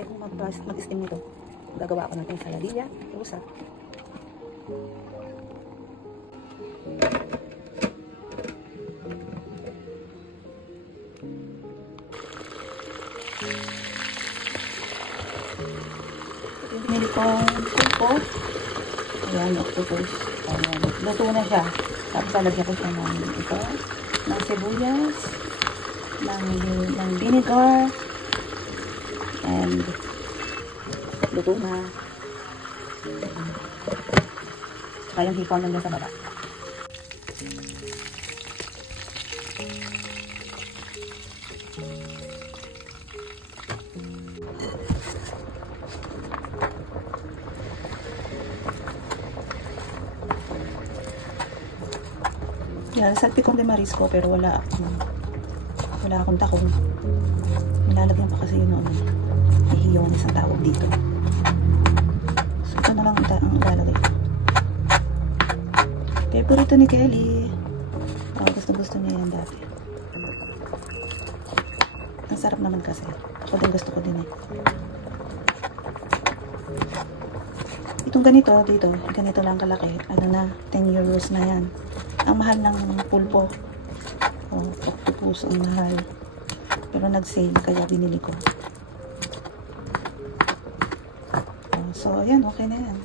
try kong mag-steam nito. Gagawa ako ng ensaladilla, rusa. Yung pinili kong pulpo. Ayan, octopus. Ayan, luto na siya. Tapos lalagyan ko siya ng ito, ng sibuyas, ng vinegar, and luto na. Saka yung hikaw nandiyan sa baba. Yan, salpicon de marisco, pero wala akong takong. Nilalagyan pa kasi yun noon. Ihiyonis ang tawag dito. So, ito na lang ang ilalagay. Favorito ni Kelly. Gusto niya yan dati. Ang sarap naman kasi. Ako din gusto ko din eh. Itong ganito dito, ganito lang kalaki. Ano na, 10 euros na yan. Ang mahal ng pulpo. Octopus ang mahal. Pero nag-sale kaya binili ko. So, ayan, okay na yan.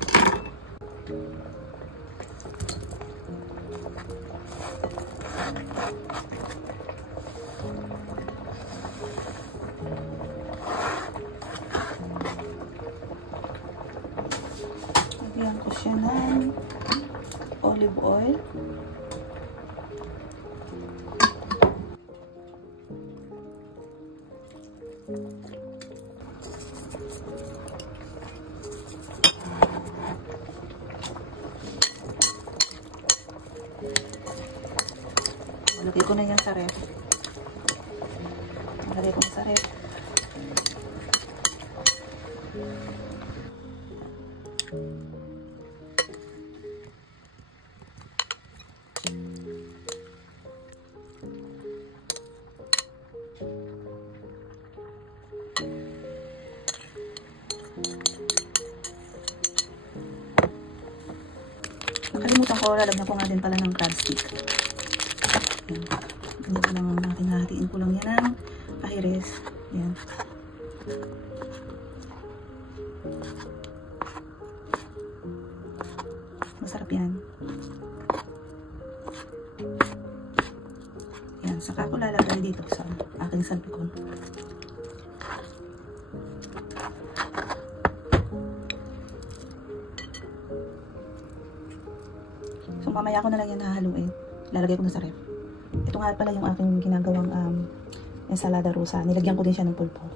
Lagyan ko siya ng olive oil. Lagay ko na yan sa ref. Lagay ko na sa ref. Nakalimutan ko, lalagyan ko nga din pala ng crab stick. Yan. Ganito lang natin, hahatiin ko lang yan ng pahiris. Yan. Masarap yan. Yan, saka ko lalagay dito sa aking salpicon. So, mamaya ko na lang yan hahaluin. Lalagay ko na sa ref. Ito nga pala yung aking ginagawang ensalada rusa. Nilagyan ko din siya ng pulpo.